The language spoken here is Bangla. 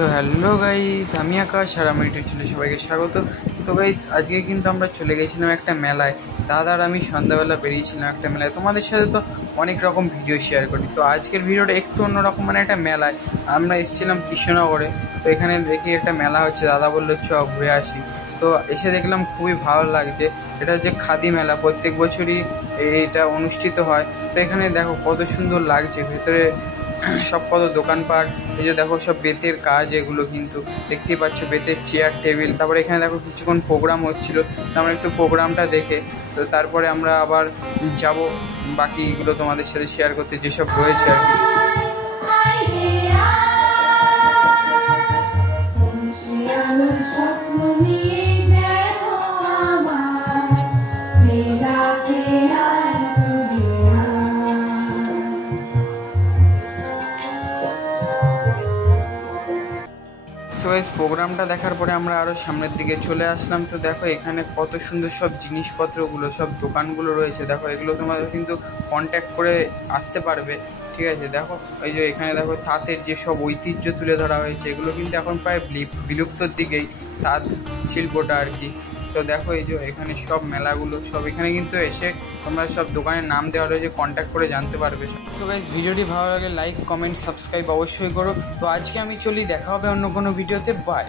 সো হ্যালো গাইস, আমি আকাশ আর আমি ইউটিউব চ্যানেলে সবাইকে স্বাগত। সো গাইস, আজকে কিন্তু আমরা চলে গেছিলাম একটা মেলায়। দাদার আমি সন্ধ্যাবেলা বেরিয়েছিলাম একটা মেলায়। তোমাদের সাথে তো অনেক রকম ভিডিও শেয়ার করি, তো আজকের ভিডিওটা একটু অন্যরকম, মানে একটা মেলায় আমরা এসেছিলাম কৃষ্ণনগরে। তো এখানে দেখি একটা মেলা হচ্ছে, দাদা বললো চ ঘুরে আসি। তো এসে দেখলাম খুবই ভালো লাগছে। এটা হচ্ছে খাদি মেলা, প্রত্যেক বছরই এটা অনুষ্ঠিত হয়। তো এখানে দেখো কত সুন্দর লাগছে, ভেতরে সব কত দোকানপাট। এই যে দেখো সব বেতের কাজ, এগুলো কিন্তু দেখতেই পাচ্ছ, বেতের চেয়ার টেবিল। তারপরে এখানে দেখো কিছুক্ষণ প্রোগ্রাম হচ্ছিল, তো আমরা একটু প্রোগ্রামটা দেখে তো তারপরে আমরা আবার যাব বাকিগুলো তোমাদের সাথে শেয়ার করতে, যেসব রয়েছে আর কি। সো গাইস, প্রোগ্রামটা দেখার পরে আমরা আরও সামনের দিকে চলে আসলাম। তো দেখো এখানে কত সুন্দর সব জিনিসপত্রগুলো, সব দোকানগুলো রয়েছে। দেখো এগুলো তোমাদের কিন্তু কন্ট্যাক্ট করে আসতে পারবে, ঠিক আছে। দেখো এই যে এখানে দেখো তাঁতের যে সব ঐতিহ্য তুলে ধরা হয়েছে, এগুলো কিন্তু এখন প্রায় বিলুপ্তর দিকেই, তাঁত শিল্পটা আর কি। তো দেখো এই যে এখানে সব মেলাগুলো, সব এখানে কিন্তু এসে তোমরা সব দোকানের নাম দেওয়া রয়েছে, কন্ট্যাক্ট করে জানতে পারবে। তো গাইস, ভিডিওটি ভালো লাগলে লাইক, কমেন্ট, সাবস্ক্রাইব অবশ্যই করো। তো আজকে আমি চলি, দেখা হবে অন্য কোনো ভিডিওতে। বাই।